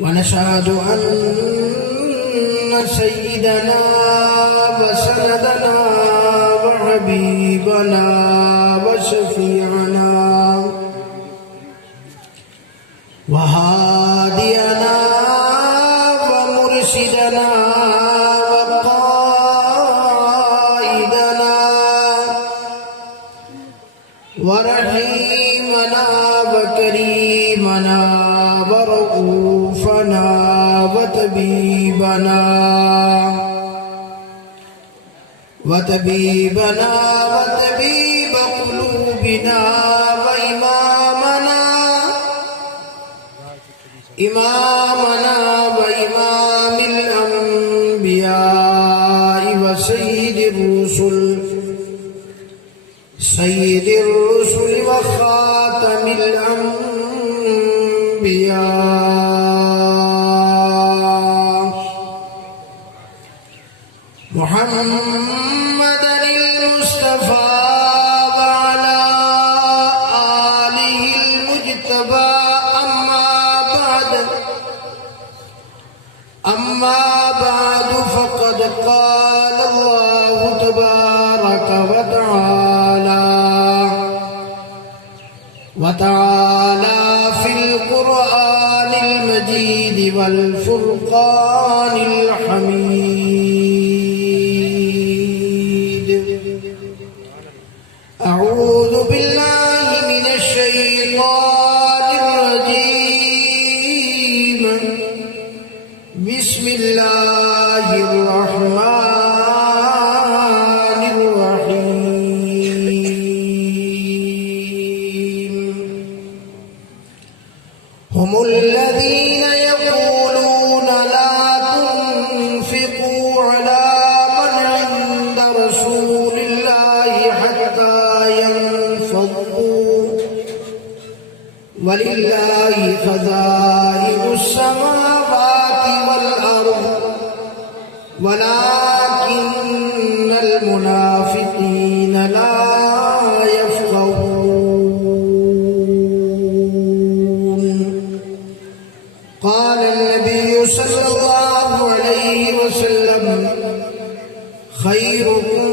ونشهد أن سيدنا وسندنا وحبيبنا وشفيعنا وهادينا ومرشدنا وقائدنا ورحيمنا وكريمنا ورؤوفنا وطبيبنا وطبيب قلوبنا إمامنا وإمام الأنبياء وسيد الرسل وخاتم الأنبياء محمد المصطفى وعلى آله المجتبى أما بعد فقد قال الله تبارك وتعالى في القرآن المجيد والفرقان الحميد. أعوذ بالله من الشيطان الرجيم. بسم الله الرحمن الرحيم. هم الذين يقولون لا تنفقوا على من عند رسول الله حتى ينفضوا ولله خزائن السماوات والأرض ولكن المنافقين لا يفقهون. قال النبي صلى الله عليه وسلم: خيركم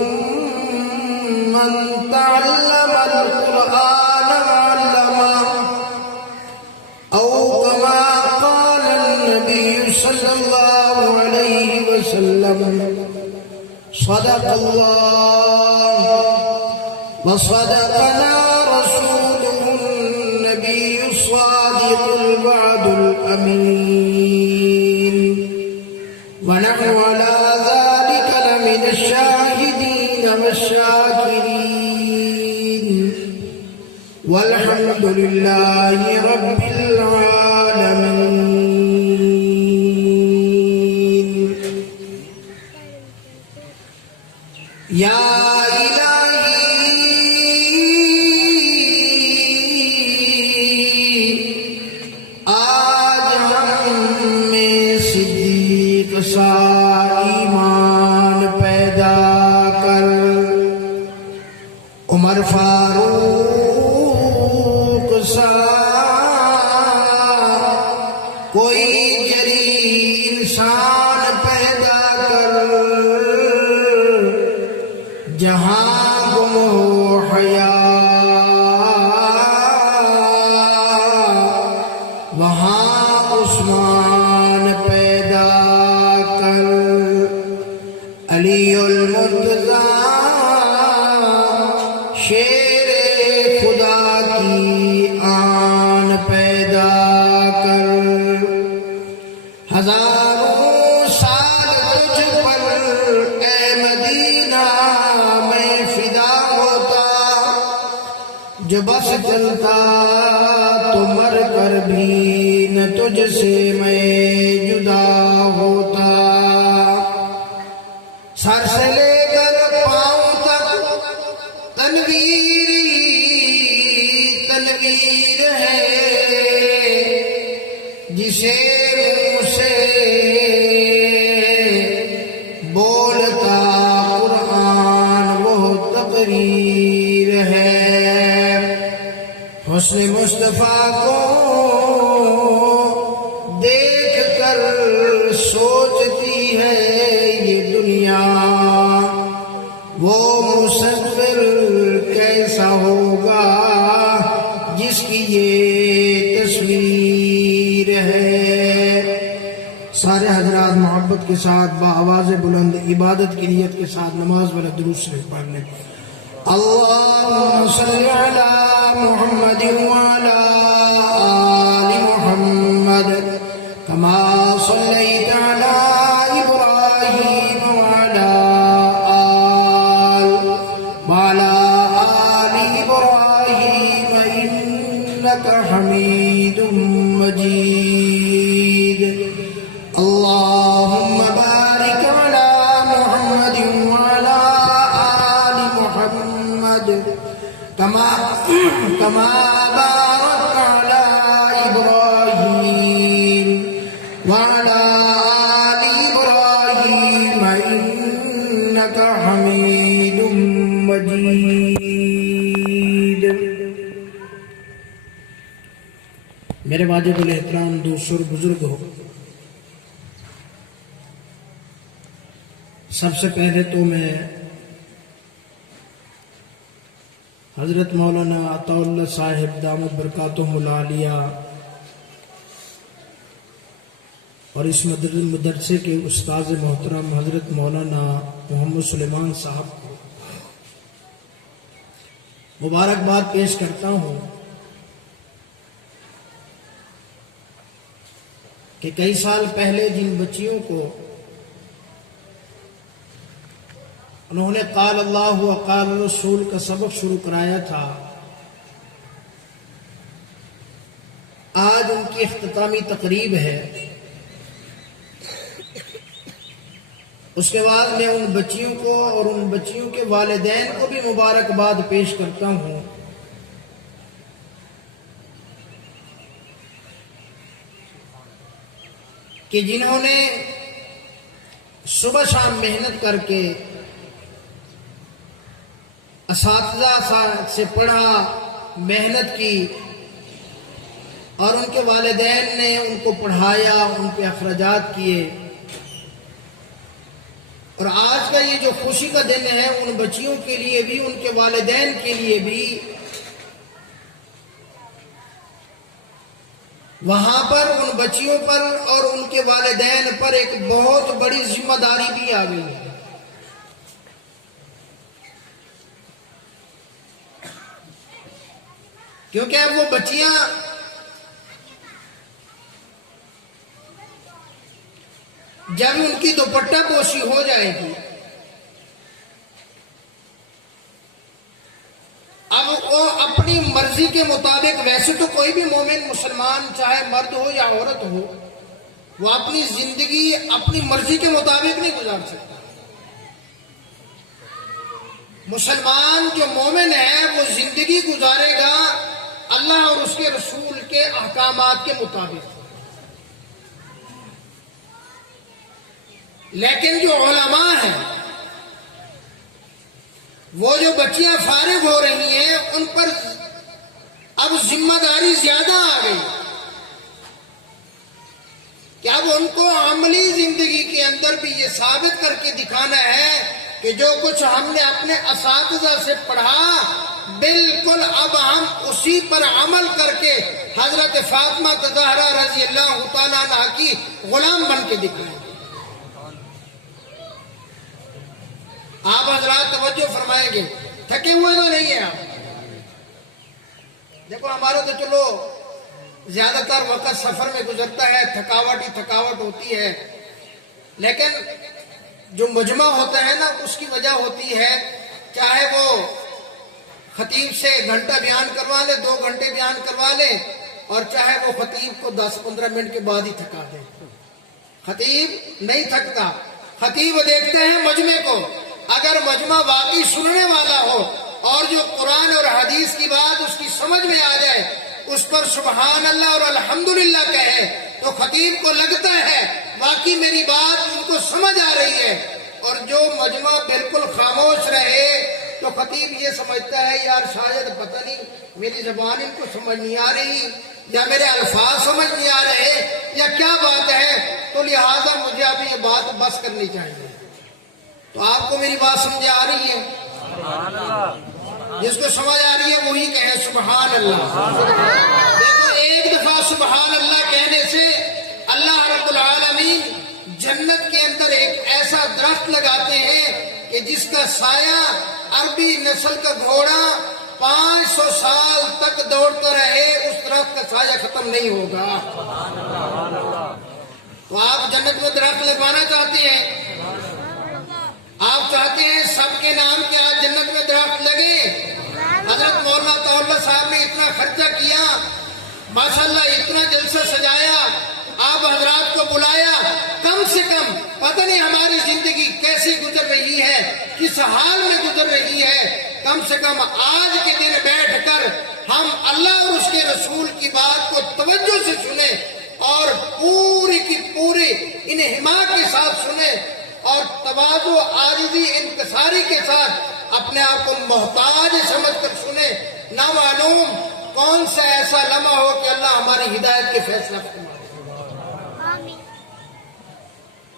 من تعلم القرآن وعلمه، أو كما قال النبي صلى الله عليه وسلم. صدق الله وصدقنا رسوله النبي الصادق الوعد الأمين، ونحن على ذلك لمن الشاهدين والشاكرين، والحمد لله رب العالمين. یا الہی آج ہم میں صدیق سا ایمان پیدا کر، عمر فاروق سا کوئی جری انسان پیدا کر، جہاں گم ہو حیا وہاں عثمان پیدا کر، علی المرتضیٰ شیر خدا کی آن پیدا کر، ہزاروں سال تجھ پر اے مدینہ جو بس چلتا تو مر کر بھی نہ تجھ سے میں جدا ہوتا، سر سے لے کر پاؤں تک تنویر ہے، جسے منہ سے بولتا قرآن وہ تقریر ہے، حسن مصطفیٰ کو دیکھ لیے ہے۔ سارے حضرات محبت کے ساتھ بآواز بلند عبادت کی نیت کے ساتھ نماز والا درود شریف پڑھ لیں۔ اللہم صلی علی محمد وعلی آل محمد کما صلیت علی ابراہیم وعلی آل ابراہیم انکا حمید مجید۔ اللہم بارک علی محمد وعلی آل محمد کما بارکت علی ابراہیم وعلی آل ابراہیم انکا حمید مجید۔ میرے واجب الاحترام دوسر بزرگ ہو، سب سے پہلے تو میں حضرت مولانا عطاء اللہ صاحب دامت برکاتہم العالیہ اور اس مدرسے کے استاذ محترم حضرت مولانا محمد سلیمان صاحب کو مبارکباد پیش کرتا ہوں کہ کئی سال پہلے جن بچیوں کو انہوں نے قال اللہ و قال رسول کا سبق شروع کرایا تھا، آج ان کی اختتامی تقریب ہے۔ اس کے بعد میں ان بچیوں کو اور ان بچیوں کے والدین کو بھی مبارکباد پیش کرتا ہوں کہ جنہوں نے صبح شام محنت کر کے اساتذہ سے پڑھا، محنت کی، اور ان کے والدین نے ان کو پڑھایا، ان پہ اخراجات کیے، اور آج کا یہ جو خوشی کا دن ہے ان بچیوں کے لیے بھی، ان کے والدین کے لیے بھی، وہاں پر ان بچیوں پر اور ان کے والدین پر ایک بہت بڑی ذمہ داری بھی آ گئی ہے۔ کیونکہ اب وہ بچیاں جب ان کی دوپٹہ پوشی ہو جائے گی، اب وہ اپنی مرضی کے مطابق، ویسے تو کوئی بھی مومن مسلمان چاہے مرد ہو یا عورت ہو، وہ اپنی زندگی اپنی مرضی کے مطابق نہیں گزار سکتا۔ مسلمان جو مومن ہے وہ زندگی گزارے گا اللہ اور اس کے رسول کے احکامات کے مطابق۔ لیکن جو علماء ہیں، وہ جو بچیاں فارغ ہو رہی ہیں، ان پر اب ذمہ داری زیادہ آ گئی کہ اب ان کو عملی زندگی کے اندر بھی یہ ثابت کر کے دکھانا ہے کہ جو کچھ ہم نے اپنے اساتذہ سے پڑھا بالکل اب ہم اسی پر عمل کر کے حضرت فاطمہ زہرا رضی اللہ تعالیٰ عنہ کی غلام بن کے دکھائیں۔ آپ حضرات توجہ فرمائیں گے، تھکے ہوئے تو نہیں ہیں آپ؟ دیکھو ہمارا تو چلو زیادہ تر وقت سفر میں گزرتا ہے، تھکاوٹ ہی تھکاوٹ ہوتی ہے، لیکن جو مجمع ہوتا ہے نا اس کی وجہ ہوتی ہے، چاہے وہ خطیب سے گھنٹہ بیان کروا لے، 2 گھنٹے بیان کروا لے، اور چاہے وہ خطیب کو 10-15 منٹ کے بعد ہی تھکا دے۔ خطیب نہیں تھکتا، خطیب دیکھتے ہیں مجمع کو، اگر مجمع واقعی سننے والا ہو اور جو قرآن اور حدیث کی بات اس کی سمجھ میں آ جائے، اس پر سبحان اللہ اور الحمدللہ کہے، تو خطیب کو لگتا ہے واقعی میری بات ان کو سمجھ آ رہی ہے۔ اور جو مجمع بالکل خاموش رہے تو خطیب یہ سمجھتا ہے یار شاید پتہ نہیں میری زبان ان کو سمجھ نہیں آ رہی، یا میرے الفاظ سمجھ نہیں آ رہے، یا کیا بات ہے، تو لہٰذا مجھے اب یہ بات بس کرنی چاہیے۔ تو آپ کو میری بات سمجھ آ رہی ہے؟ جس کو سمجھ آ رہی ہے وہی کہے سبحان اللہ۔ دیکھو ایک دفعہ سبحان اللہ کہنے سے اللہ رب العالمین جنت کے اندر ایک ایسا درخت لگاتے ہیں کہ جس کا سایہ عربی نسل کا گھوڑا 500 سال تک دوڑتا رہے، اس درخت کا سایہ ختم نہیں ہوگا۔ تو آپ جنت میں درخت لگوانا چاہتے ہیں؟ آپ چاہتے ہیں سب کے نام کے آج جنت میں درخت لگے؟ حضرت مولانا طاء صاحب نے اتنا خرچہ کیا، ماشاءاللہ اتنا جلسہ سجایا، آپ حضرات کو بلایا، کم سے کم پتہ نہیں ہماری زندگی کیسی گزر رہی ہے، کس حال میں گزر رہی ہے، کم سے کم آج کے دن بیٹھ کر ہم اللہ اور اس کے رسول کی بات کو توجہ سے سنیں اور پوری کی پوری انہماک کے ساتھ سنیں اور تواضع عاجزی انکساری کے ساتھ اپنے آپ کو محتاج سمجھ کر سنیں۔ نہ معلوم کون سا ایسا لمحہ ہو کہ اللہ ہماری ہدایت کے فیصلہ فرمائے۔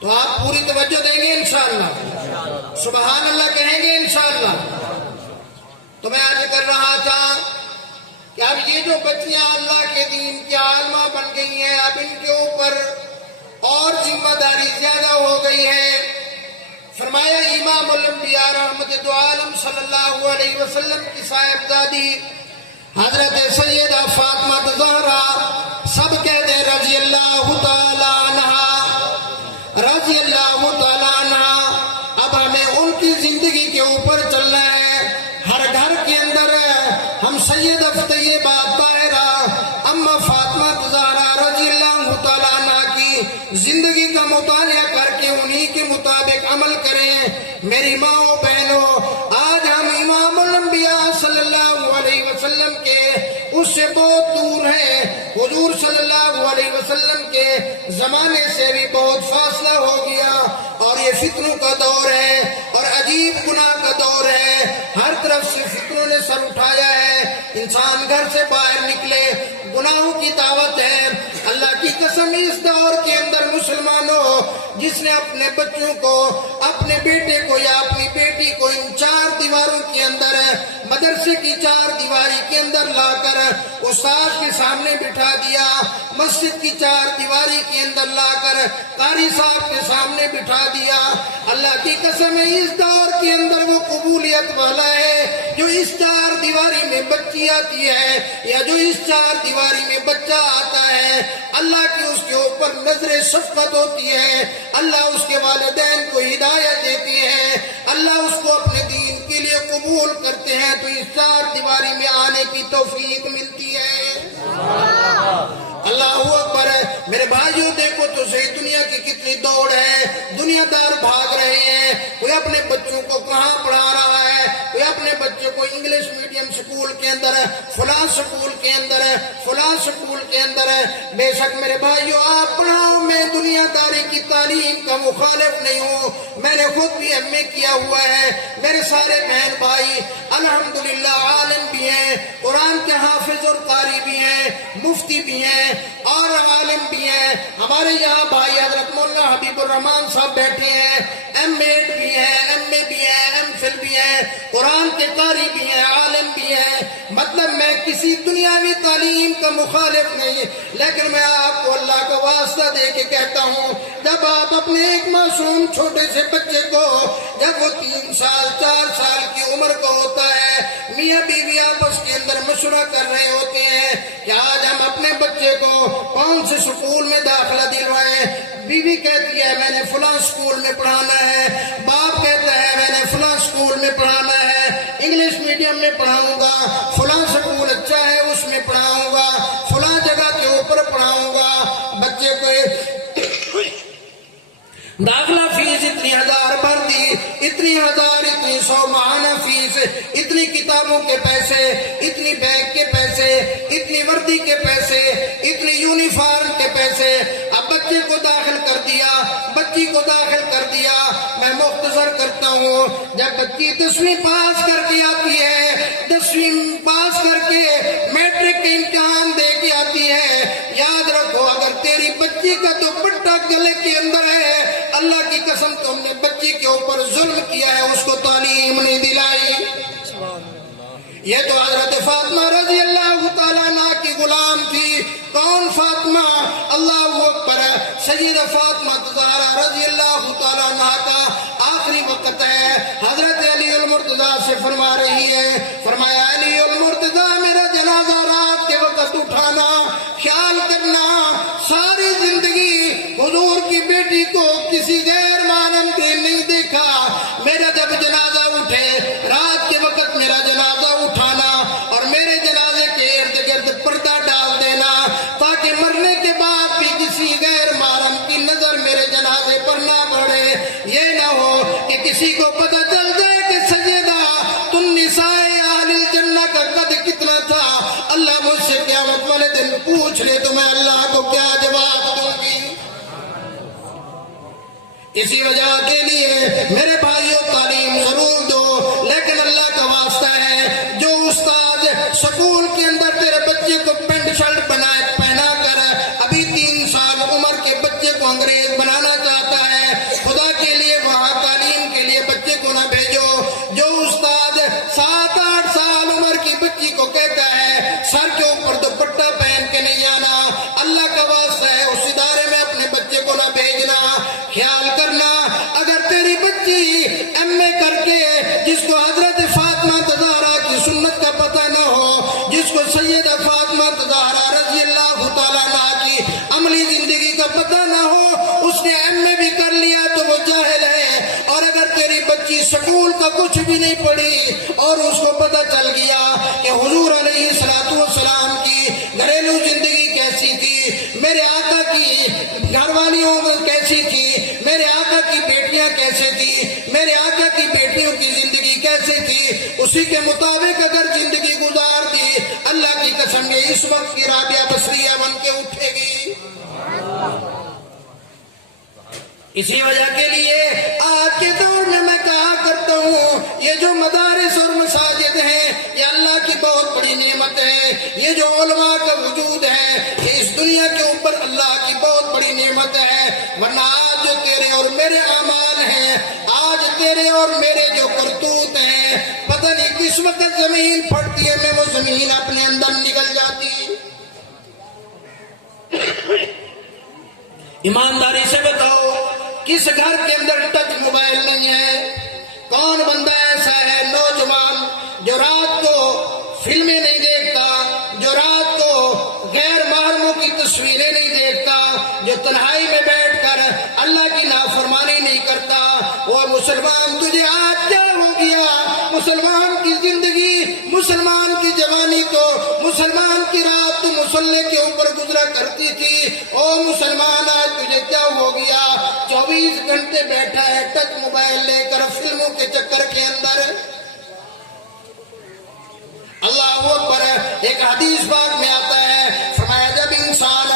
تو آپ پوری توجہ دیں گے انشاءاللہ، سبحان اللہ کہیں گے انشاءاللہ۔ تو میں عرض کر رہا تھا کہ اب یہ جو بچیاں اللہ کے دین کی عالمہ بن گئی ہیں، اب ان کے اوپر اور ذمہ داری زیادہ ہو گئی ہے۔ فرمایا امام الانبیاء رحمت دو عالم صلی اللہ علیہ وسلم کی صاحبزادی حضرت سیدہ فاطمہ زہرا، سب کہتے ہیں رضی اللہ تعالیٰ عنہا، رضی اللہ تعالیٰ عنہا۔ اب ہمیں ان کی زندگی کے اوپر چلنا ہے۔ ہر گھر کے اندر ہم سیدہ طیبہ طاہرہ اما فاطمہ زہرا رضی اللہ تعالیٰ عنہا کی زندگی کا مطالعہ کر کے انہی کے مطابق عمل کریں۔ میری ماں و بہنوں، آج ہم امام الانبیاء صلی اللہ علیہ وسلم کے اس سے بہت دور ہیں، حضور صلی اللہ علیہ وسلم کے زمانے سے بھی بہت فاصلہ ہو گیا، اور یہ فتنوں کا دور ہے اور عجیب گناہ کا دور ہے۔ ہر طرف سے فتنوں نے سر اٹھایا ہے، انسان گھر سے باہر نکلے گناہوں کی دعوت ہے۔ اللہ کی قسم اس دور کے اندر مسلمانوں، جس نے اپنے بچوں کو، اپنے بیٹے کو یا اپنی بیٹی کو ان 4 دیواروں کے اندر، مدرسے کی 4 دیواری کے اندر لا کر استاد کے سامنے بٹھا دیا، مسجد کی 4 دیواری کے اندر لا کر قاری صاحب کے سامنے بٹھا دیا، اللہ کی قسم اس دور کے اندر وہ قبولیت والا ہے جو اس 4 دیواری میں بچی آتی ہے یا جو اس 4 دیواری میں بچہ آتا ہے، اللہ کی اس کے اوپر نظر شفقت ہوتی ہے، اللہ اس کے والدین کو ہدایت دیتی ہے، اللہ اس کو اپنے دین کے لیے قبول کرتے ہیں، تو اس 4 دیواری میں آنے کی توفیق ملتی ہے۔ اللہ اکبر ہے۔ میرے بھائیوں دیکھو تو صحیح دنیا کی کتنی دوڑ ہے، دنیا دار بھاگ رہے ہیں، کوئی اپنے بچوں کو کہاں پڑھا رہا ہے، کوئی اپنے بچوں کو انگلش میڈیم سکول کے اندر ہے، فلاں سکول کے اندر ہے، فلاں سکول کے اندر ہے۔ بے شک میرے بھائیوں آپ پڑھاؤ، میں دنیا داری کی تعلیم کا مخالف نہیں ہوں، میں نے خود بھی ایم اے کیا ہوا ہے، میرے سارے بہن بھائی الحمدللہ عالم بھی ہیں، قرآن کے حافظ اور قاری بھی ہیں، مفتی بھی ہیں اور عالم بھی ہیں۔ ہمارے یہاں بھائی حضرت مولانا حبیب الرحمان صاحب بیٹھے ہیں، ایم ایڈ بھی ہیں، ایم اے بھی ہیں، ایم فل بھی ہیں، قرآن کے قاری بھی ہیں، عالم بھی ہیں۔ مطلب میں کسی دنیاوی تعلیم کا مخالف نہیں، لیکن میں آپ کو اللہ کا واسطہ دے کے کہتا ہوں، جب آپ اپنے ایک معصوم چھوٹے سے بچے کو، جب وہ 3 سال 4 سال کی عمر کا ہوتا ہے، میاں بیوی آپس کے اندر مشورہ کر رہے ہوتے ہیں کہ آج ہم اپنے بچے کو کون سے سکول میں داخلہ دلوائیں۔ بیوی کہتی ہے میں نے فلاں سکول میں پڑھانا ہے، باپ کہتا ہے میں نے فلاں سکول میں پڑھانا ہے، انگلش میڈیم میں پڑھاؤں گا، فلاں سکول اچھا ہے اس میں پڑھاؤں گا، فلاں جگہ کے اوپر پڑھاؤں گا۔ بچے کو داخلہ فیس اتنی 1000 بھر دی، اتنی 1000 اتنی 100 ماہانہ فیس، اتنی کتابوں کے پیسے، اتنی بیگ کے پیسے، اتنی وردی کے پیسے، اتنی یونیفارم کے پیسے۔ اب بچے کو داخل کر دیا، بچی کو داخل کر دیا۔ میں مختصر کرتا ہوں، جب بچی 10ویں پاس کر کے آتی ہے، 10ویں پاس کر کے میٹرک کے امتحان دے کے آتی ہے، یاد رکھو اگر تیری بچی کا دوپٹہ گلے کے اندر ہے، اللہ کی قسم تم نے بچی کے اوپر ظلم کیا ہے، اس کو تعلیم نہیں دلائی۔ یہ تو حضرت فاطمہ رضی اللہ تعالیٰ عنہ کی غلام تھی، کون فاطمہ؟ اللہ اکبر، سیدہ فاطمہ زہرا رضی اللہ تعالیٰ عنہ کا آخری وقت ہے۔ حضرت علی المرتضیٰ سے فرما رہی ہے، فرمایا علی المرتضیٰ میرا جنازہ رات کے وقت اٹھانا، خیال کرنا ساری زندگی حضور کی بیٹی کو کسی غیر محرم نے نہیں دیکھا، میرا جب جنازہ اٹھے رات کے وقت میرا جنازہ اٹھانا اور میرے جنازے کے ارد گرد پردہ ڈال دینا تاکہ مرنے کے بعد بھی کسی غیر محرم کی نظر میرے جنازے پر نہ پڑے، یہ نہ ہو کہ کسی کو پتہ چل جائے کہ سیدہ تم نساء اہل الجنہ کا قد کتنا تھا، اللہ مجھ سے قیامت والے دن پوچھ لے تو میں اللہ کو کیا جواب دوں گی۔ اسی وجہ کے لیے میرے بھائیوں تعلیم ضرور دو، لیکن اللہ کا واسطہ ہے جو استاد سکول کے اندر تیرے بچے کو پینٹ شرٹ پہنا کر ابھی 3 سال عمر کے بچے کو انگریز بنانا چاہتا ہے، خدا کے لیے وہاں تعلیم کے لیے بچے کو نہ بھیجو۔ جو استاد 7-8 سال عمر کی بچی کو کہتا ہے سر کے اوپر دوپٹہ پہن کے نہیں آنا، اللہ کا واسطہ ہے اس ادارے میں اپنے بچے کو نہ بھیجنا۔ خیال کرنا اگر تیری بچی ایم اے کر کے جس کو حضرت فاطمہ زہرا کی سنت کا پتہ نہ ہو، جس کو سیدہ فاطمہ زہرا رضی اللہ تعالیٰ عنہ کی عملی زندگی کا پتہ نہ ہو، اس نے ایم اے بھی کر لیا تو وہ جاہل ہے۔ اور اگر تیری بچی سکول کا کچھ بھی نہیں پڑھی اور اس کو پتہ چل گیا کہ حضور علیہ الصلوۃ والسلام کی گھریلو زندگی کیسی تھی، میرے آقا کی گھر والیوں کیسی تھی، میرے آقا کی بیٹیاں کیسے تھی، میرے آقا کی بیٹیوں کی زندگی کیسے تھی، اسی کے مطابق اگر زندگی گزار دی، اللہ کی قسم یہ اس وقت کی رابعہ بصریہ بن کے اٹھے گی۔ اسی وجہ کے لیے آج کے دور میں میں کہا کرتا ہوں یہ جو مدارس اور مساجد ہیں یہ اللہ کی بہت بڑی نعمت ہے، یہ جو علماء کا وجود ہے یہ اس دنیا کے اوپر اللہ کی بہت بڑی نعمت ہے، ورنہ آج جو تیرے اور میرے اعمال ہیں، آج تیرے اور میرے جو کرتوت ہیں، پتہ نہیں کس وقت زمین پھٹتی ہے میں وہ زمین اپنے اندر نکل جاتی۔ ایمانداری سے بتاؤ کس گھر کے اندر ٹچ موبائل نہیں ہے؟ کون بندہ ایسا ہے نوجوان جو رات کو فلمیں نہیں دیکھتا، جو رات کو غیر محرموں کی تصویریں نہیں دیکھتا، جو تنہائی میں بیٹھ کر اللہ کی نافرمانی نہیں کرتا؟ اور مسلمان تجھے آج کیا ہو گیا؟ مسلمان کی زندگی، مسلمان کی جوانی تو مسلمان کی رات تو مصلے کے اوپر گزرا کرتی تھی، او مسلمان آج تجھے کیا ہو گیا؟ 24 گھنٹے بیٹھا ہے ٹچ موبائل لے کر فلموں کے چکر کے اندر۔ اللہ اکبر، ایک حدیث پاک میں آتا ہے فرمایا جب انسان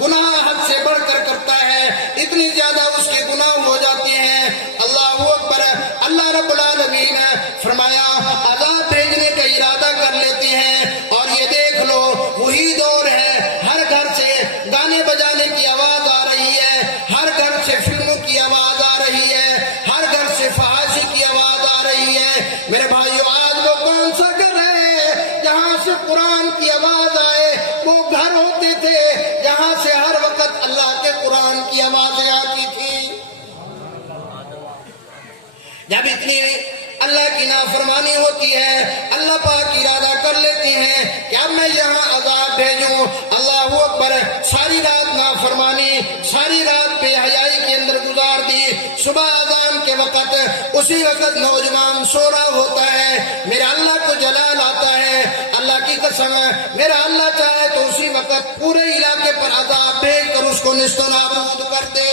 گناہ حد سے بڑھ کر کرتا ہے اتنی زیادہ اس کے گناہ ہو جاتے ہیں، اللہ اکبر، اللہ رب العالمین فرمایا عذاب بھیجنے کا ارادہ کر لیتے ہیں۔ اور یہ دیکھ لو وہی دور ہے، ہر گھر سے گانے بجانے کی آواز آ رہی ہے، ہر گھر سے فلموں کی آواز آ رہی ہے، ہر گھر سے فحاشی کی آواز آ رہی ہے۔ میرے بھائیو آج وہ کون سا گھر ہے جہاں سے قرآن کی آواز آئے؟ وہ گھر ہوتے تھے جہاں سے ہر وقت اللہ کے قرآن کی آوازیں آتی تھی۔ جب اتنی اللہ کی نافرمانی ہوتی ہے اللہ پاک ارادہ کر لیتی ہیں کہ اب میں یہاں عذاب بھیجوں، اللہ اکبر، ساری رات نافرمانی، ساری رات بے حیائی کے اندر گزار دی، صبح اذان کے وقت اسی وقت نوجوان سو رہا ہوتا ہے، میرا اللہ کو جلال آتا ہے، اللہ کی قسم میرا اللہ چاہے تو اسی وقت پورے علاقے پر عذاب بھیج کر اس کو نیست و نابود کر دے۔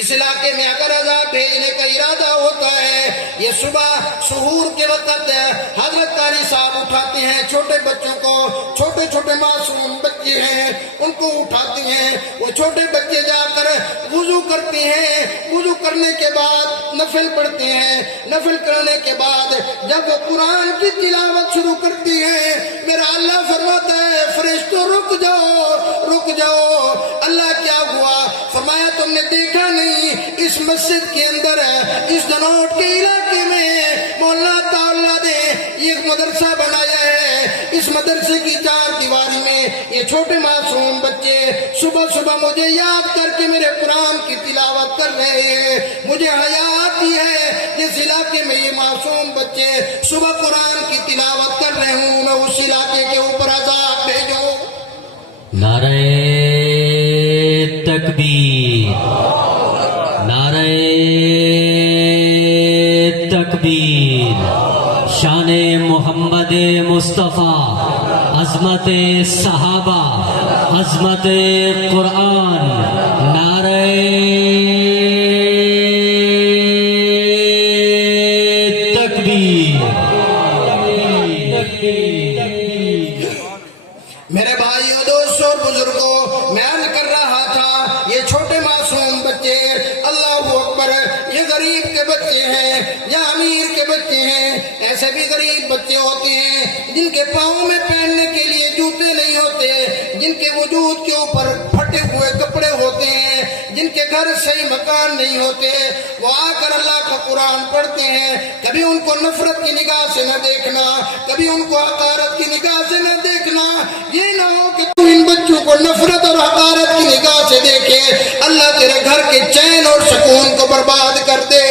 اس علاقے میں اگر عذاب بھیجنے کا ارادہ ہوتا ہے، یہ صبح سحور کے وقت حضرت قاری صاحب اٹھاتے ہیں چھوٹے بچوں کو، چھوٹے چھوٹے معصوم بچے ہیں ان کو اٹھاتے ہیں، وہ چھوٹے بچے جا کر وضو کرتے ہیں، وضو کرنے کے بعد نفل پڑھتے ہیں، نفل کرنے کے بعد جب وہ قرآن کی تلاوت شروع کرتی ہیں میرا اللہ فرماتا ہے فرشتوں رک جاؤ رک جاؤ۔ اللہ کیا ہوا؟ فرمایا تو تم نے دیکھا نہیں اس مسجد کے اندر اس دنوٹ کے علاقے میں مولانا تعالیٰ نے ایک مدرسہ بنایا ہے. اس مدرسے کی 4 دیواری میں یہ چھوٹے معصوم بچے صبح صبح مجھے یاد کر کے میرے قرآن کی تلاوت کر رہے ہیں. مجھے حیا آتی ہے جس علاقے میں یہ معصوم بچے صبح قرآن کی تلاوت کر رہے ہوں میں اس علاقے کے اوپر عذاب بھیجوں. نعرہ تکبیر، نعرہ تکبیر. شان محمد مصطفیٰ، عظمت صحابہ، عظمت قرآن. نعرہ تکبیر. میرے بھائیوں، دوستوں اور بزرگوں، میں عرض کر رہا تھا یہ چھوٹے معصوم بچے اللہ اکبر یہ غریب کے بچے ہیں یا امیر کے بچے ہیں. ایسے بھی غریب بچے ہوتے ہیں جن کے پاؤں میں پہننے کے لیے جوتے نہیں ہوتے، جن کے وجود کے اوپر پھٹے ہوئے کپڑے ہوتے ہیں، جن کے گھر صحیح مکان نہیں ہوتے. وہ آ کر اللہ کا قرآن پڑھتے ہیں. کبھی ان کو نفرت کی نگاہ سے نہ دیکھنا، کبھی ان کو حقارت کی نگاہ سے نہ دیکھنا. یہ نہ ہو کہ تو ان بچوں کو نفرت اور حقارت کی نگاہ سے دیکھے، اللہ تیرے گھر کے چین اور سکون کو برباد کر دے.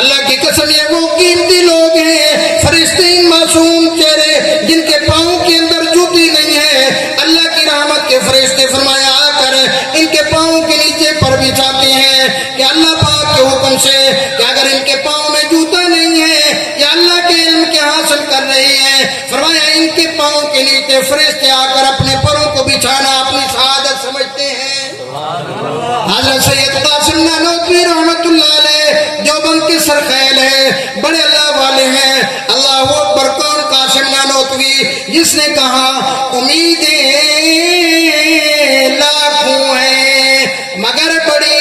اللہ کی قسم یہ وہ قیمتی لوگ ہیں فرشتے ان معصوم چہرے جن کے پاؤں کے اندر جوتی نہیں ہے. اللہ کی رحمت کے فرشتے فرمایا آ کر ان کے پاؤں کے نیچے پر بچھاتے ہیں کہ اللہ پاک کے حکم سے کہ اگر ان کے پاؤں میں جوتا نہیں ہے یا اللہ کے علم کے حاصل کر رہی ہیں، فرمایا ان کے پاؤں کے نیچے فرشتے آ کر اپنے پروں کو بچھانا اپنی سعادت سمجھتے ہیں. حضرت سید قاسم نانوتوی رحمت اللہ علیہ دیوبند کے سرخیل ہیں، بڑے اللہ والے ہیں. اللہ اکبر. کون؟ قاسم نانوتوی، جس نے کہا امیدیں لاکھوں ہیں مگر بڑی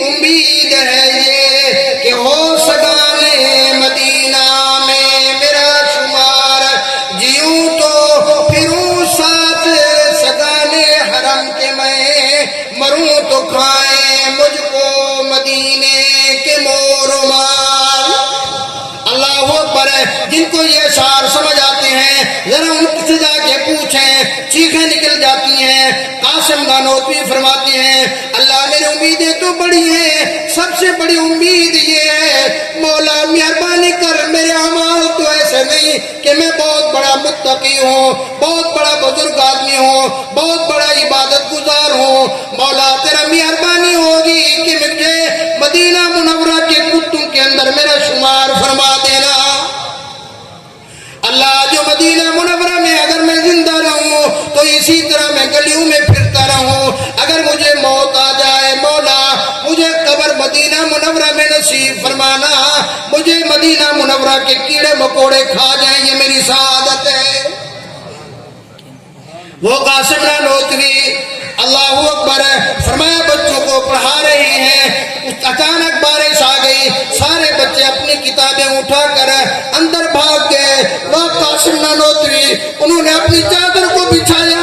امید ہے یہ کہ ہو سگانے مدینہ میں میرا شمار. جیوں تو پھروں ساتھ سگانے حرم کے، میں مروں تو کھائیں مجھ کو مدینے کے مور و مال. اللہ اکبر. جن کو یہ اشعار سمجھ آتے ہیں ذرا ان سے جا کے پوچھیں، چیخیں نکل جاتی ہیں. قاسم نانوتوی فرماتے ہیں اللہ میری امیدیں تو بڑی ہیں، سب سے بڑی امید یہ ہے مولا مہربانی کر میرے اعمال تو ایسے نہیں کہ میں بہت بڑا متقی ہوں، بہت بڑا بزرگ آدمی ہوں، بہت بڑا عبادت گزار ہوں. مولا تیرا مہربانی ہوگی کہ مجھے مدینہ منورہ کے کتوں کے اندر میرا شمار فرما دینا. اللہ جو مدینہ منورہ میں اگر میں زندہ رہوں تو اسی طرح میں گلیوں میں پھرتا رہوں. اگر مجھے موت آ جائے مولا مجھے قبر مدینہ منورہ میں نصیب فرمانا، مجھے مدینہ منورہ کے کیڑے مکوڑے کھا جائیں، یہ میری سعادت ہے. وہ قاسم نانوتوی اللہ اکبر فرمایا بچوں کو پڑھا رہے ہیں. اچانک بارش آ گئی، سارے بچے اپنی کتابیں اٹھا کر اندر بھاگ گئے. وہ قاسم نانوتوی انہوں نے اپنی چادر کو بچھایا،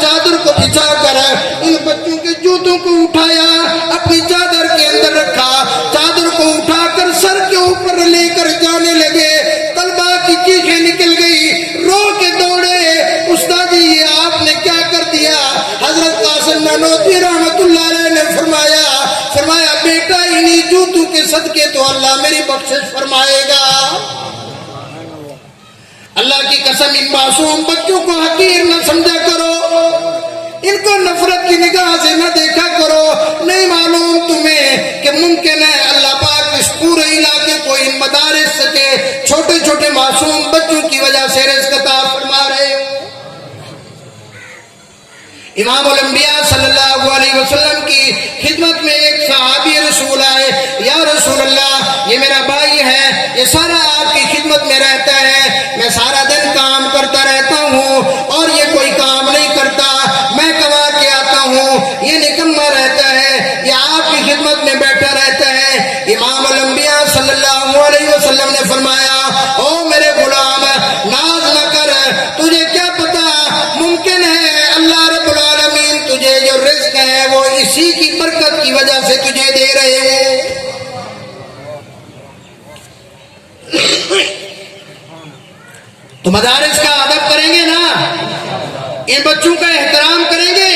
چادر کو بچھا کر ان بچوں کے جوتوں کو اٹھایا، اپنی چادر کے اندر رکھا، چادر کو اٹھا کر سر کے اوپر لے کر جانے لگے. طلبا کی چیخیں نکل گئی، رو کے دوڑے استاد جی یہ آپ نے کیا کر دیا؟ حضرت قاسم نانوتوی رحمت اللہ علیہ نے فرمایا بیٹا انہی جوتوں کے صدقے تو اللہ میری بخشش فرمائے گا. اللہ کی قسم ان معصوم بچوں کو حقیر نہ سمجھا کرو، ان کو نفرت کی نگاہ سے نہ دیکھا کرو. نہیں معلوم تمہیں کہ ممکن ہے اللہ پاک اس پورے علاقے کو ان مدارس کے چھوٹے چھوٹے معصوم بچوں کی وجہ سے رزق عطا فرما رہے ہو. امام الانبیاء صلی اللہ علیہ وسلم کی خدمت میں ایک صحابی رسول آئے، یا رسول اللہ یہ میرا بھائی ہے، یہ سارا آپ کی خدمت میں رہتا ہے، میں سارا دن کام کرتا رہتا ہوں اور یہ کوئی کام نہیں کرتا، میں کما کے آتا ہوں، یہ نکما رہتا ہے، یہ آپ کی خدمت میں بیٹھا رہتا ہے. امام الانبیاء صلی اللہ علیہ وسلم نے فرمایا او میرے غلام ناز نہ کر، تجھے کیا پتا ممکن ہے اللہ رب العالمین تجھے جو تو مدارس کا ادب کریں گے نا، ان بچوں کا احترام کریں گے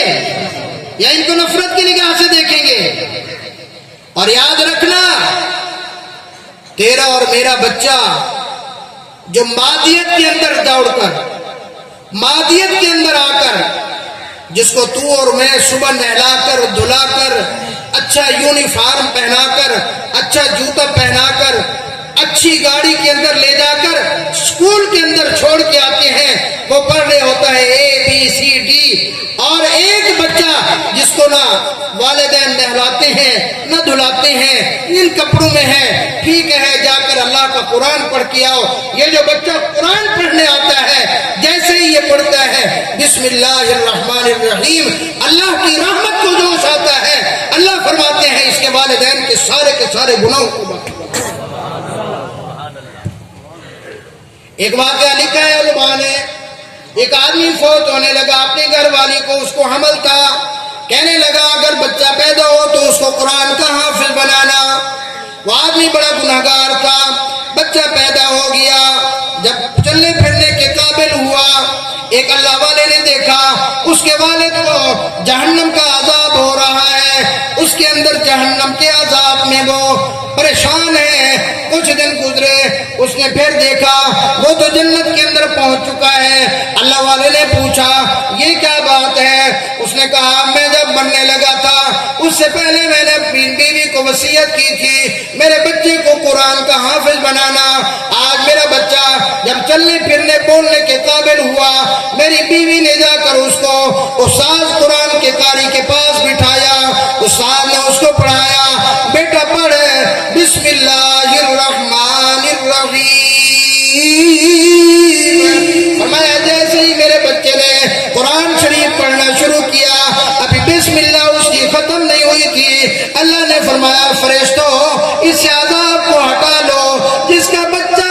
یا ان کو نفرت کی نگاہ سے دیکھیں گے؟ اور یاد رکھنا، تیرا اور میرا بچہ جو مادیت کے اندر دوڑ کر، مادیت کے اندر آ کر، جس کو تو اور میں صبح نہلا کر دھلا کر اچھا یونیفارم پہنا کر اچھا جوتا پہنا کر اچھی گاڑی کے اندر لے جا کر اسکول کے اندر چھوڑ کے آتے ہیں، وہ پڑھ رہے ہوتا ہے ABCD، اور ایک بچہ جس کو نہ والدین نہلاتے ہیں نہ دھلاتے ہیں، ان کپڑوں میں ہے، ٹھیک ہے جا کر اللہ کا قرآن پڑھ کے آؤ۔ یہ جو بچہ قرآن پڑھنے آتا ہے، جیسے ہی یہ پڑھتا ہے بسم اللہ الرحمن الرحیم، اللہ کی رحمت کو جوش آتا ہے، اللہ فرماتے ہیں اس کے والدین کے سارے گناہوں کو معاف۔ ایک واقعہ لکھا ہے علماء نے، ایک آدمی فوت ہونے لگا، اپنے گھر والی کو، اس کو حمل تھا، کہنے لگا اگر بچہ پیدا ہو تو اس کو قرآن کا حافظ بنانا۔ وہ آدمی بڑا گناہگار تھا، بچہ پیدا ہو گیا، جب چلنے پھرنے کے قابل ہوا، ایک اللہ والے نے دیکھا اس کے والد کو جہنم کا عذاب ہو رہا ہے، اس کے اندر جہنم کے عذاب میں وہ پریشان ہے۔ کچھ دن گزرے، اس نے پھر دیکھا وہ تو جنت کے اندر پہنچ چکا ہے۔ اللہ والے نے پوچھا یہ کیا بات ہے؟ اس نے کہا میں جب مرنے لگا تھا اس سے پہلے میں نے اپنی بیوی کو وصیت کی تھی میرے بچے کو قرآن کا حافظ بنانا۔ آج میرا بچہ جب چلنے پھرنے بولنے کے قابل ہوا، میری بیوی نے جا کر اس کو استاد قرآن کے قاری کے پاس بٹھایا، استاد نے اس کو پڑھایا، بیٹا پڑھ بسم اللہ الرحمن الرحیم۔ فرمایا جیسے ہی میرے بچے نے قرآن شریف پڑھنا شروع کیا، ابھی بسم اللہ اس کی ختم نہیں ہوئی تھی، اللہ نے فرمایا فرشتوں اس عذاب کو ہٹا لو، جس کا بچہ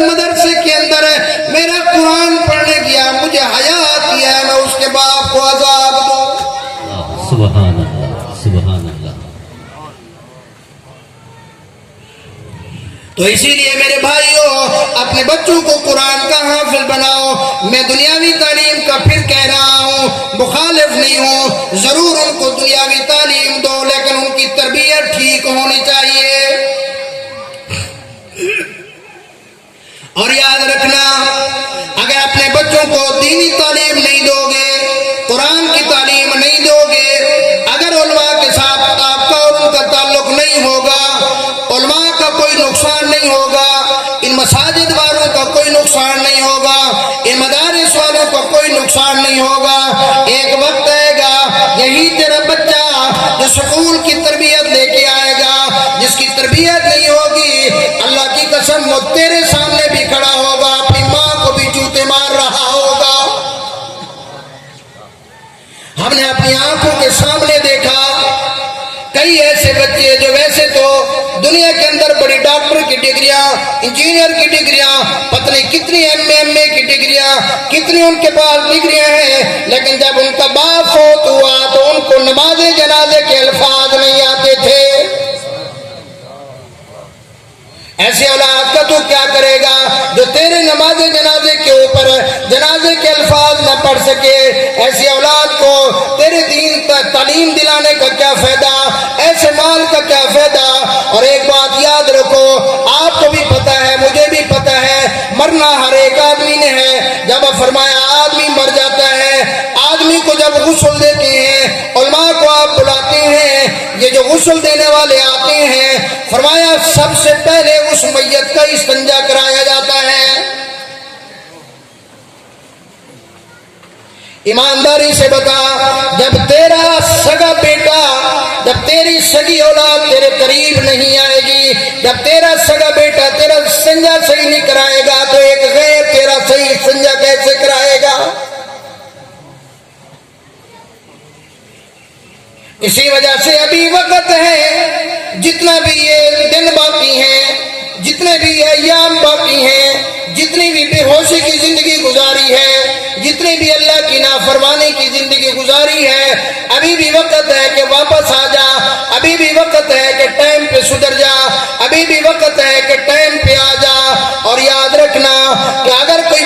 مدرسے کے اندر میرا قرآن پڑھنے گیا، مجھے حیا آتی ہے میں اس کے باپ کو عذاب دوں۔ سبحان اللہ، سبحان اللہ۔ تو اسی لیے میرے بھائیوں اپنے بچوں کو قرآن کا حافظ بناؤ۔ میں دنیاوی تعلیم کا پھر کہہ رہا ہوں، مخالف نہیں ہوں، ضرور ان کو دنیاوی تعلیم دو، لیکن ان کی تربیت ٹھیک ہونی چاہیے۔ اور یاد رکھنا، اگر اپنے بچوں کو دینی تعلیم نہیں دو گے، قرآن کی تعلیم نہیں دو گے، اگر علماء کے ساتھ آپ کا اور ان کا تعلق نہیں ہوگا، علماء کا کوئی نقصان نہیں ہوگا، ان مساجد والوں کا کوئی نقصان نہیں ہوگا، ان مدارس والوں کا کوئی نقصان نہیں ہوگا، ایک وقت آئے گا یہی تیرا بچہ جو سکول کی تربیت لے کے آئے گا، جس کی تربیت نہیں ہوگی، اللہ کی قسم وہ تیرے سامنے بھی کھڑا ہوگا، اپنی ماں کو بھی جوتے مار رہا ہوگا۔ ہم نے اپنی آنکھوں کے سامنے دیکھا کئی ایسے بچے جو ویسے تو دنیا کے اندر بڑی ڈاکٹر کی ڈگریاں، انجینئر کی ڈگریاں، پتہ نہیں کتنی ایم اے کی ڈگریاں، کتنی ان کے پاس ڈگریاں ہیں، لیکن جب ان کا باپ فوت ہوا تو ان کو نماز جنازے کے الفاظ نہیں آتے تھے۔ ایسی اولاد کا تو کیا کرے گا جو تیرے نماز جنازے کے اوپر جنازے کے الفاظ نہ پڑھ سکے؟ ایسی اولاد کو تیرے دین کا تعلیم دلانے کا کیا فائدہ، ایسے مال کا کیا فائدہ؟ اور ایک بات یاد رکھو، آپ کو بھی پتہ ہے مجھے بھی پتہ ہے، مرنا ہر ایک آدمی نے ہے۔ جب فرمایا آدمی مر جاتا ہے، آدمی کو جب غسل دیتے ہیں، علماء کو آپ بلاتے ہیں، یہ جو غسل دینے والے آتے ہیں، فرمایا سب سے پہلے اس میت کا استنجا کرایا جاتا ہے۔ ایمانداری سے بتا، جب تیرا سگا بیٹا، جب تیری سگی اولاد تیرے قریب نہیں آئے گی، جب تیرا سگا بیٹا تیرا استنجا صحیح نہیں کرائے گا تو ایک غیر تیرا صحیح استنجا کیسے کرائے گا؟ اسی وجہ سے ابھی وقت ہے، جتنا بھی یہ دن باقی ہیں، جتنے بھی ایام باقی ہیں، جتنی بھی بے ہوشی کی زندگی گزاری ہے، جتنی بھی اللہ کی نافرمانی کی زندگی گزاری ہے، ابھی بھی وقت ہے کہ واپس آ جا، ابھی بھی وقت ہے کہ ٹائم پہ سدھر جا، ابھی بھی وقت ہے کہ ٹائم پہ آ جا۔ اور یاد رکھنا کہ اگر کوئی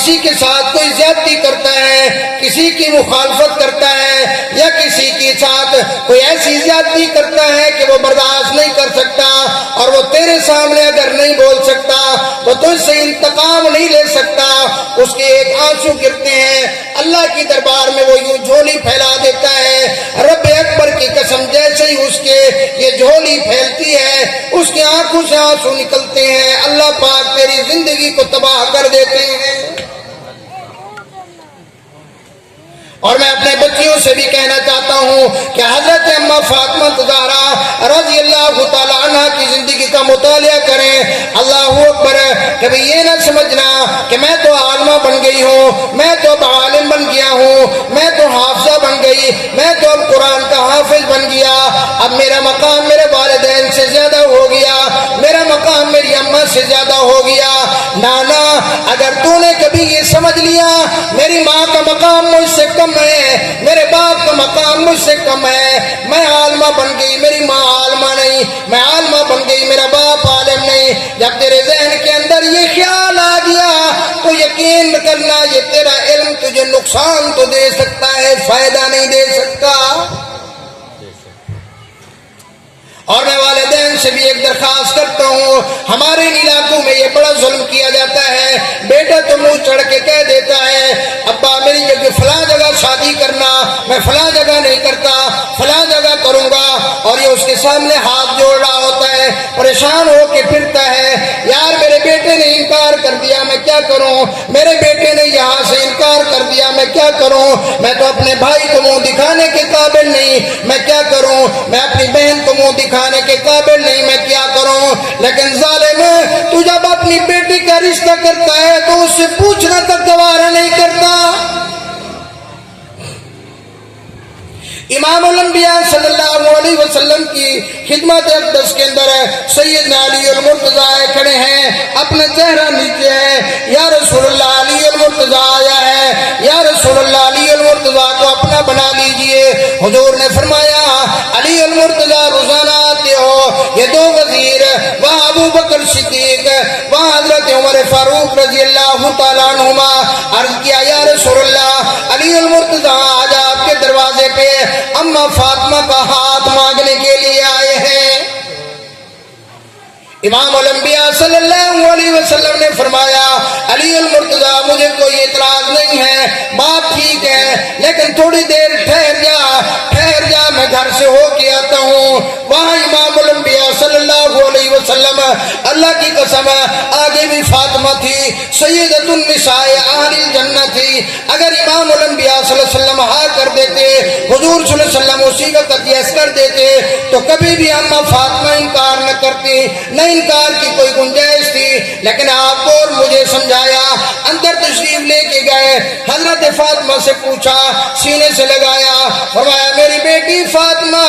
کسی کے ساتھ کوئی زیادتی کرتا ہے، کسی کی مخالفت کرتا ہے، یا کسی کے ساتھ کوئی ایسی زیادتی کرتا ہے کہ وہ برداشت نہیں کر سکتا، اور وہ تیرے سامنے اگر نہیں بول سکتا تو تجھ سے انتقام نہیں لے سکتا، اس کے ایک آنسو گرتے ہیں، اللہ کی دربار میں وہ یوں جھولی پھیلا دیتا ہے، رب اکبر کی قسم جیسے ہی اس کے یہ جھولی پھیلتی ہے اس کی آنکھوں سے آنسو نکلتے ہیں، اللہ پاک تیری زندگی کو تباہ کر دیتے ہیں۔ اور میں اپنے بچیوں سے بھی کہنا چاہتا ہوں کہ حضرت اماں فاطمہ زہرا رضی اللہ تعالیٰ عنہ کی زندگی کا مطالعہ کریں۔ اللہ اکبر، کبھی یہ نہ سمجھنا کہ میں تو عالمہ بن گئی ہوں، میں تو عالم بن گیا ہوں، میں تو حافظہ بن گئی، میں تو اب قرآن کا حافظ بن گیا، اب میرا مقام میرے والدین سے زیادہ ہو گیا، میرا مقام میری اماں سے زیادہ ہو گیا۔ نانا، اگر تو نے کبھی یہ سمجھ لیا میری ماں کا مقام مجھ سے کم ہے، میرے باپ کا مقام مجھ سے کم ہے، میں عالمہ بن گئی میری ماں عالمہ نہیں، میں عالمہ بن گئی میرا باپ عالم نہیں، جب تیرے ذہن کے اندر یہ خیال آ گیا تو یقین کرنا یہ تیرا علم تجھے نقصان تو دے سکتا ہے، فائدہ نہیں دے سکتا۔ اور میں والدین سے بھی ایک درخواست کرتا ہوں، ہمارے علاقوں میں یہ بڑا ظلم کیا جاتا ہے، بیٹا تو منہ چڑھ کے کہہ دیتا ہے ابا میری جگہ فلاں جگہ شادی کرنا، میں فلاں جگہ نہیں کرتا، فلاں جگہ کروں گا، اور یہ اس کے سامنے ہاتھ جوڑ رہا ہوتا ہے، پریشان ہو کے پھرتا ہے، یار میرے بیٹے نے انکار کر دیا میں کیا کروں، میرے بیٹے نے یہاں سے انکار کر دیا میں کیا کروں، میں تو اپنے بھائی کو منہ دکھانے کے قابل نہیں میں کیا کروں، میں اپنی بہن کو منہ دکھانے کے قابل نہیں میں کیا کروں۔ لیکن ظالم، تو جب اپنی بیٹی کا رشتہ کرتا ہے تو اس سے پوچھنا تک گوارا نہیں کرتا۔ امام الانبیاء صلی اللہ علیہ وسلم کی خدمت اقدس کے اندر سیدنا علی المرتضیٰ کھڑے ہیں، اپنا چہرہ نیچے ہے، یا رسول اللہ علی المرتضیٰ آیا ہے، یا رسول اللہ علی المرتضیٰ کو اپنا بنا لیجئے۔ حضور نے فرمایا علی المرتضیٰ روزانہ آتے ہو، یہ دو وزیر وہاں ابو بکر صدیق وہاں حضرت عمر فاروق رضی اللہ تعالیٰ عنہما، عرض کیا یا رسول اللہ علی المرتضیٰ آج آپ کے دروازے پہ اماں فاطمہ کا ہاتھ مانگنے کے لیے آئے ہیں۔ امام الانبیاء صلی اللہ علیہ وسلم نے فرمایا علی المرتضیٰ مجھے کوئی اعتراض نہیں ہے، بات ٹھیک ہے، لیکن تھوڑی دیر ٹھہر جا میں گھر سے ہو کے آتا ہوں۔ وہاں امام الانبیاء صلی اللہ علیہ وسلم، اللہ کی قسم آگے بھی فاطمہ تھی، سیدۃ النساء اہل الجنہ تھی، اگر امام الانبیاء صلی اللہ علیہ وسلم ہاں کر دیتے، حضور صلی اللہ علیہ وسلم اسی وقت یس کر دیتے تو کبھی بھی اماں فاطمہ انکار نہ کرتی، نہ انکار کی کوئی گنجائش تھی۔ لیکن آپ کو اور مجھے سمجھایا، اندر تشریف لے کے گئے، حضرت فاطمہ سے پوچھا، سینے سے لگایا، فرمایا میری بیٹی فاطمہ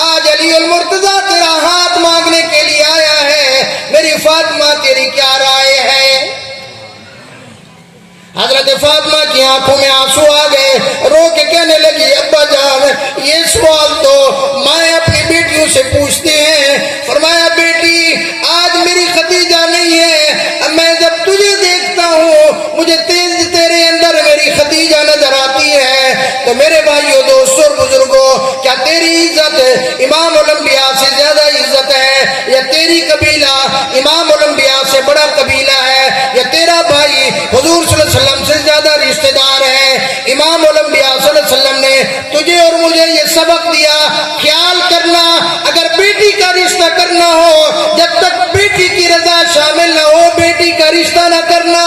آج علی المرتضیٰ تیرا ہاتھ مانگنے کے لیے آیا ہے، میری فاطمہ تیری کیا رائے ہے؟ حضرت فاطمہ کی آنکھوں میں آنسو آ گئے، رو کے کہنے لگی ابا جان یہ سوال تو مائیں اپنی بیٹیوں سے پوچھتے ہیں۔ فرمایا بیٹی آج میری خدیجہ نہیں ہے، میں جب تجھے دیکھتا ہوں مجھے تیرے اندر میری خدیجہ نظر آتی ہے، تو میرے بھائیوں دوستوں بزرگوں کیا تیری عزت امام الانبیاء سے زیادہ عزت ہے، یا تیری قبیلہ امام الانبیاء سے بڑا قبیلہ ہے، یا تیرا بھائی حضور صلی اللہ علیہ وسلم سے زیادہ رشتہ دار ہے؟ امام الانبیاء صلی اللہ علیہ وسلم نے تجھے اور مجھے یہ سبق دیا، خیال کرنا اگر بیٹی کا رشتہ کرنا ہو جب تک بیٹی کی رضا شامل نہ ہو بیٹی کا رشتہ نہ کرنا۔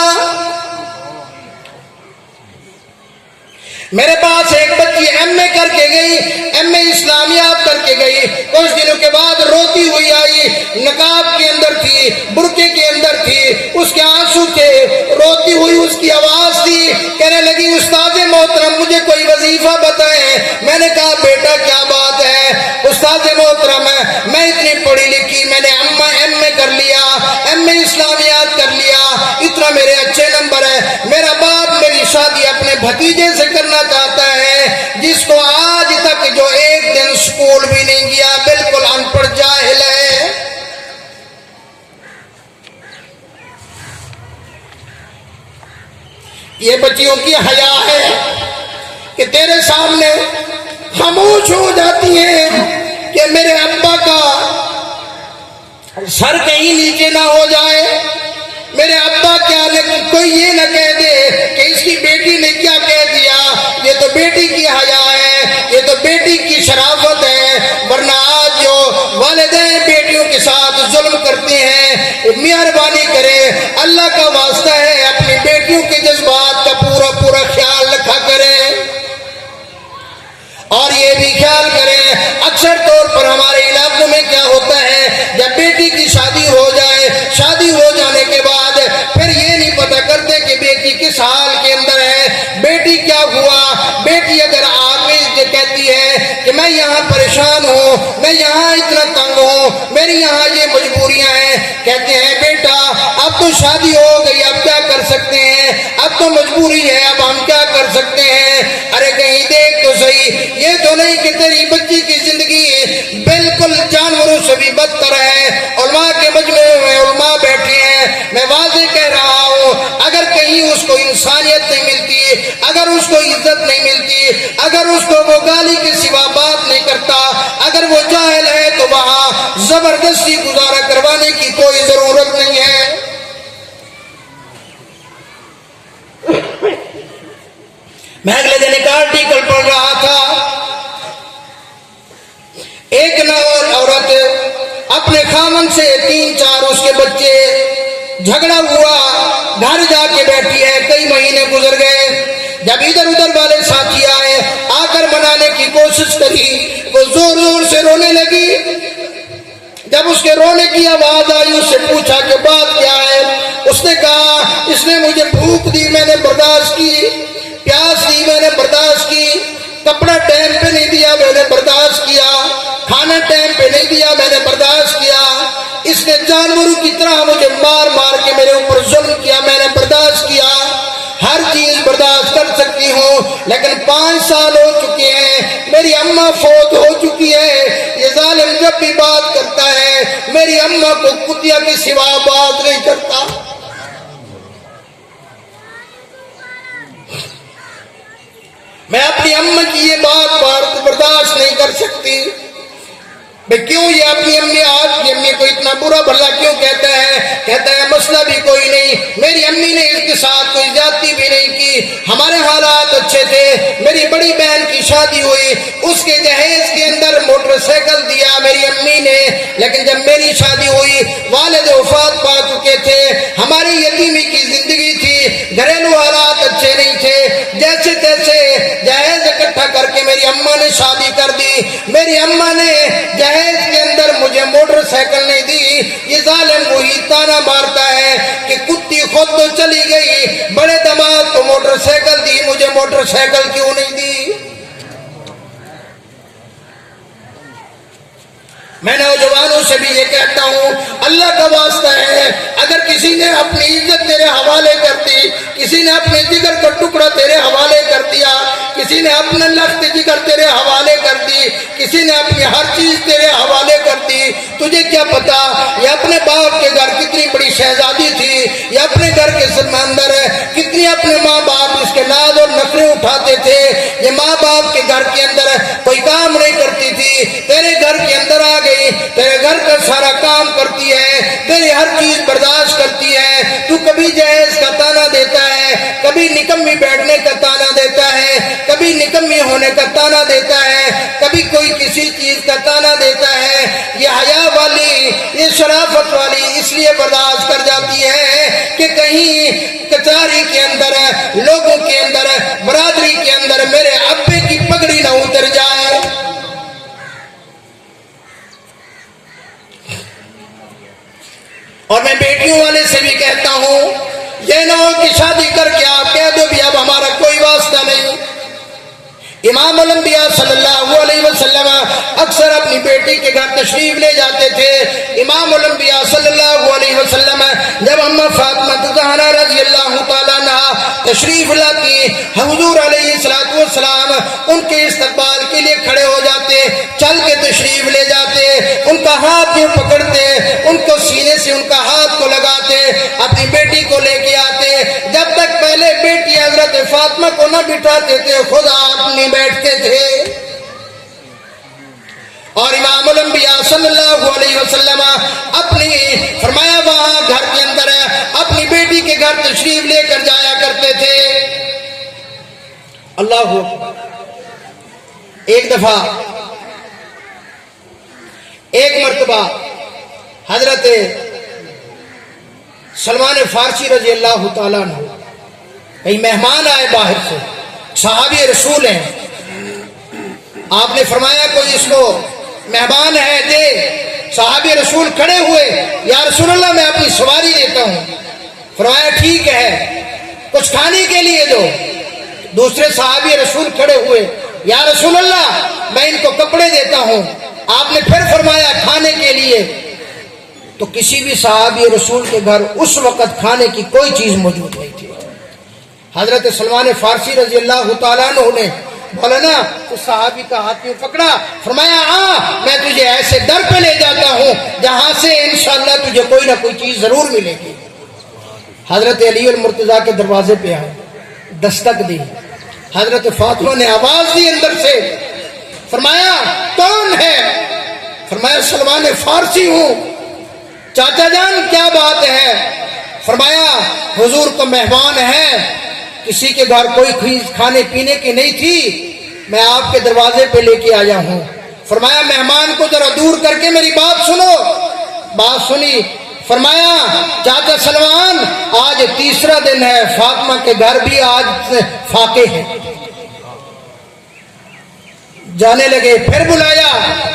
میرے پاس ایک بچی ایم اے کر کے گئی، ایم اے اسلامیات کر کے گئی، کچھ دنوں کے بعد روتی ہوئی آئی، نقاب کے اندر تھی، برقعے کے اندر تھی، اس کے آنسو تھے، روتی ہوئی اس کی آواز تھی، کہنے لگی استاد محترم مجھے کوئی وظیفہ بتائیں۔ میں نے کہا بیٹا کیا بات ہے؟ استاد محترم میں اتنی پڑھی لکھی، میں نے ایم اے کر لیا، ایم اے اسلامیات کر لیا، اتنا میرے اچھے نمبر ہے، میرا باپ میری شادی اپنے بھتیجے سے کرنا چاہتا ہے جس کو آج تک جو ایک دن سکول بھی نہیں گیا، بالکل ان پڑھ جاہل ہے۔ یہ بچیوں کی حیا ہے کہ تیرے سامنے خاموش ہو جاتی ہیں کہ میرے ابا کا سر کہیں نیچے نہ ہو جائے، میرے ابا کیا کوئی یہ نہ کہہ دے کہ اس کی بیٹی نے کیا کہہ دیا، یہ تو بیٹی کی حیا ہے، یہ تو بیٹی کی شرافت ہے۔ ورنہ آج جو والدین بیٹیوں کے ساتھ ظلم کرتے ہیں، مہربانی کرے، اللہ کا واسطہ ہے اپنی بیٹیوں کے جذبات کا پورا پورا خیال رکھا کرے، اور یہ بھی خیال کریں اکثر طور پر ہمارے علاقوں میں کیا ہوتا ہے، جب بیٹی کی شادی ہو جائے، شادی ہو جانے کے بعد پھر یہ نہیں پتہ کرتے کہ بیٹی کس حال کے اندر ہے، بیٹی کیا ہوا۔ بیٹی اگر آگے کہتی ہے کہ میں یہاں پریشان ہوں، میں یہاں اتنا تنگ ہوں، میری یہاں یہ مجبوریاں ہیں، کہتے ہیں بیٹا اب تو شادی ہو گئی، اب کیا کر سکتے ہیں، اب تو مجبوری ہے، اب ہم کیا کر سکتے ہیں۔ ارے کہیں دیکھ تو صحیح، یہ تو نہیں کہ تیری بچی کی زندگی بالکل جانوروں سے بھی بدتر ہے۔ علماء کے مجمع میں علماء بیٹھے ہیں، میں واضح کہہ رہا ہوں، اگر کہیں اس کو انسانیت نہیں ملتی، اگر اس کو عزت نہیں ملتی، اگر اس کو وہ گالی کے سوا بات نہیں کرتا، اگر وہ جاہل ہے تو وہاں زبردستی گزارا کروانے کی کوئی ضرورت نہیں ہے۔ میں اگلے دن ایک آرٹیکل پڑھ رہا تھا، ایک نوجوان عورت اپنے خامن سے 3-4 اس کے بچے، جھگڑا ہوا، گھر جا کے بیٹھی ہے، کئی مہینے گزر گئے، جب ادھر ادھر والے ساتھی آئے، آ کر منانے کی کوشش کری، وہ زور زور سے رونے لگی۔ جب اس کے رونے کی آواز آئی، اس سے پوچھا کہ بات کیا ہے، اس نے کہا اس نے مجھے بھوک دی، میں نے برداشت کی، پیاس دی، میں نے برداشت کی، کپڑا ٹائم پہ نہیں دیا، میں نے برداشت کیا، کھانا ٹائم پہ نہیں دیا، میں نے برداشت کیا، اس نے جانوروں کی طرح مجھے مار مار کے میرے اوپر ظلم کیا، میں نے برداشت کیا، ہر چیز برداشت کر سکتی ہوں، لیکن 5 سال ہو چکے ہیں، میری اماں فوت ہو چکی ہے، یہ ظالم جب بھی بات کرتا ہے میری اماں کو کتیا کے سوا بات نہیں کرتا۔ میں اپنی اماں کی یہ بات برداشت نہیں کر سکتی، کیوں یہ اپنی امی آج کی امی کو اتنا برا بھلا کیوں کہتا ہے مسئلہ بھی کوئی نہیں، میری امی نے اس کے ساتھ کوئی زیادتی بھی نہیں کی، ہمارے حالات اچھے تھے، میری بڑی بہن کی شادی ہوئی، اس کے جہیز کے اندر موٹر سائیکل دیا میری امی نے، لیکن جب میری شادی ہوئی والد وفات پا چکے تھے، ہماری یتیمی کی زندگی تھی، گھریلو حالات اچھے نہیں تھے، جیسے تیسے جہیز اکٹھا کر کے میری اماں نے شادی کر دی، میری اماں نے جہیز کے اندر مجھے موٹر سائیکل نہیں دی، یہ ظالم وہی تانا مارتا ہے کہ کتی خود تو چلی گئی، بڑے داماد کو موٹر سائیکل دی، مجھے موٹر سائیکل کیوں نہیں دی۔ میں نوجوانوں سے بھی یہ کہتا ہوں، اللہ کا واسطہ ہے، اگر کسی نے اپنی عزت تیرے حوالے کر دی، کسی نے اپنے جگر کا ٹکڑا تیرے حوالے کر دیا، کسی نے اپنا لخت جگر تیرے حوالے کر دی، کسی نے اپنی ہر چیز تیرے حوالے کر دی، تجھے کیا پتا یہ اپنے باپ کے گھر کتنی بڑی شہزادی تھی، یہ اپنے گھر کے اندر کتنی اپنے ماں باپ اس کے ناز اور نخرے اٹھاتے تھے، یہ ماں باپ کے گھر کے اندر کوئی کام نہیں کرتی تھی، تیرے گھر کے اندر آ گئی، تیرے گھر کا سارا کام کرتی ہے، تیری ہر چیز برداشت کرتی ہے، تو کبھی جہیز کا تانا دیتا ہے، کبھی نکمی بیٹھنے کا تانا دیتا ہے، کبھی نکمی ہونے کا تانا دیتا ہے، کبھی کوئی کسی چیز کا تانا دیتا ہے، یہ حیا والی، یہ شرافت والی اس لیے برداشت کر جاتی ہے کہ کہیں کچہری کے اندر، لوگوں کے اندر، برادری کے اندر میرے ابے کی پگڑی نہ اتر جائے۔ اور میں بیٹیوں والے سے بھی کہتا ہوں، یہ نہ ہو کہ شادی کر کے آپ کہہ دو بھی اب ہمارا کوئی واسطہ نہیں۔ امام الانبیاء صلی اللہ علیہ وسلم اکثر اپنی بیٹی کے گھر تشریف لے جاتے تھے۔ امام الانبیاء صلی اللہ علیہ وسلم جب اماں فاطمہ زہرا رضی اللہ تعالیٰ عنہ تشریف لاتی، حضور علیہ السلام ان کے استقبال کے لیے کھڑے ہو جاتے، چل کے تشریف لے جاتے، ان کا ہاتھ یوں پکڑتے، ان کو سینے سے ان کا ہاتھ کو لگاتے، اپنی بیٹی کو لے کے آتے۔ جب تک پہلے بیٹی حضرت حضرت فاطمہ کو نہ بٹھاتے تھے، خود آپ نہیں بیٹھتے تھے، اور امام الانبیاء صلی اللہ علیہ وسلم اپنی فرمایا وہاں گھر کے اندر اپنی بیٹی کے گھر تشریف لے کر جایا کرتے تھے۔ اللہ اکبر۔ ایک مرتبہ حضرت سلمان فارسی رضی اللہ تعالیٰ عنہ کئی مہمان آئے باہر سے، صحابی رسول ہیں، آپ نے فرمایا کوئی اس کو مہمان ہے دے، صحابی رسول کھڑے ہوئے، یا رسول اللہ میں اپنی سواری دیتا ہوں، فرمایا ٹھیک ہے کچھ کھانے کے لیے دو۔ دوسرے صحابی رسول کھڑے ہوئے، یا رسول اللہ میں ان کو کپڑے دیتا ہوں، آپ نے پھر فرمایا کھانے کے لیے۔ تو کسی بھی صحابی رسول کے گھر اس وقت کھانے کی کوئی چیز موجود نہیں تھی۔ حضرت سلمان فارسی رضی اللہ تعالیٰ عنہ نے بولا نا اس صحابی کا ہاتھ میں پکڑا، فرمایا میں تجھے ایسے در پہ لے جاتا ہوں جہاں سے انشاءاللہ تجھے کوئی نہ کوئی چیز ضرور ملے گی۔ حضرت علی المرتضیٰ کے دروازے پہ آئے، دستک دی، حضرت فاطمہ نے آواز دی اندر سے، فرمایا کون ہے؟ فرمایا سلمان فارسی ہوں۔ چاچا جان کیا بات ہے؟ فرمایا حضور کو مہمان ہے، کسی کے گھر کوئی چیز کھانے پینے کی نہیں تھی، میں آپ کے دروازے پہ لے کے آیا ہوں۔ فرمایا مہمان کو ذرا دور کر کے میری بات سنو۔ بات سنی، فرمایا چاچا سلمان آج تیسرا دن ہے، فاطمہ کے گھر بھی آج فاقے ہیں۔ جانے لگے، پھر بلایا،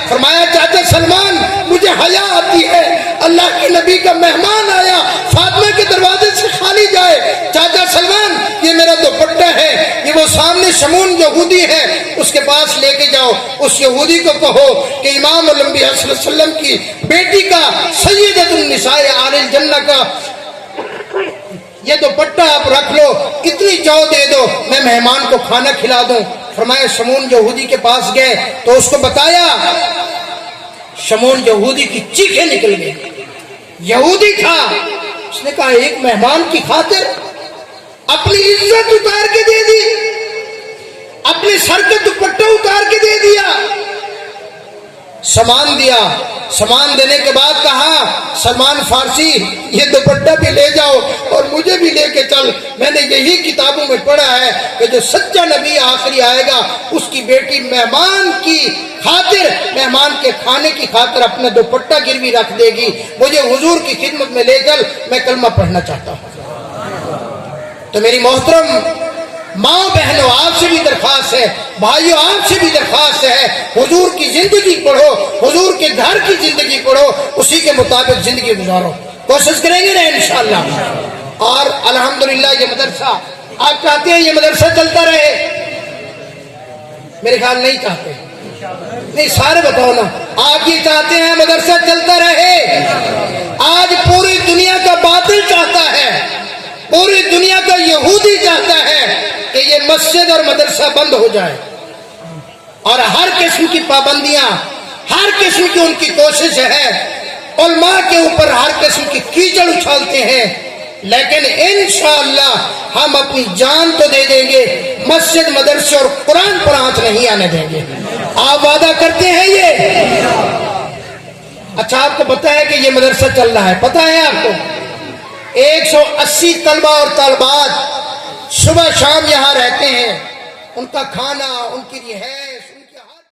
فرمایا چاچا سلمان مجھے حیا آتی ہے، اللہ کے نبی کا مہمان آیا، فاطمہ کے دروازے سے خالی جائے۔ چاچا سلمان یہ میرا دوپٹہ ہے، یہ وہ سامنے شمون یہودی ہے، اس کے پاس لے کے جاؤ، اس یہودی کو کہو کہ امام الانبیاء صلی اللہ علیہ وسلم کی بیٹی کا سیدۃ النساء آل الجنہ کا یہ دوپٹہ آپ رکھ لو، اتنی جو دے دو، میں مہمان کو کھانا کھلا دوں۔ فرمایا شمون یہودی کے پاس گئے تو اس کو بتایا، شمون یہودی کی چیخیں نکل گئی، یہودی تھا، اس نے کہا ایک مہمان کی خاطر اپنی عزت اتار کے دے دی، اپنے سر کا دوپٹہ اتار کے دے دیا، سامان دیا، سامان دینے کے بعد کہا سلمان فارسی یہ دوپٹہ بھی لے جاؤ اور مجھے بھی لے کے چل، میں نے یہی کتابوں میں پڑھا ہے کہ جو سچا نبی آخری آئے گا اس کی بیٹی مہمان کی خاطر، مہمان کے کھانے کی خاطر اپنا دوپٹہ گروی رکھ دے گی، مجھے حضور کی خدمت میں لے چل، میں کلمہ پڑھنا چاہتا ہوں۔ تو میری محترم ماں بہنوں آپ سے بھی درخواست ہے، بھائیوں آپ سے بھی درخواست ہے، حضور کی زندگی پڑھو، حضور کے گھر کی زندگی پڑھو، اسی کے مطابق زندگی گزارو، کوشش کریں گے نا انشاءاللہ۔ اور الحمدللہ یہ مدرسہ آپ چاہتے ہیں یہ مدرسہ چلتا رہے؟ میرے خیال نہیں چاہتے، نہیں سارے بتاؤ نا، آپ یہ چاہتے ہیں مدرسہ چلتا رہے؟ آج پوری دنیا کا باطل چاہتا ہے، پوری دنیا کا یہودی چاہتا ہے کہ یہ مسجد اور مدرسہ بند ہو جائے، اور ہر قسم کی پابندیاں، ہر قسم کی ان کی کوشش ہے، علماء کے اوپر ہر قسم کی کیچڑ اچھالتے ہیں، لیکن انشاءاللہ ہم اپنی جان تو دے دیں گے، مسجد مدرسے اور قرآن پر آنچ نہیں آنے دیں گے۔ آپ وعدہ کرتے ہیں یہ؟ اچھا آپ کو پتا ہے کہ یہ مدرسہ چل رہا ہے، پتا ہے آپ کو 180 طلبہ اور طالبات صبح شام یہاں رہتے ہیں، ان کا کھانا، ان کی رہائش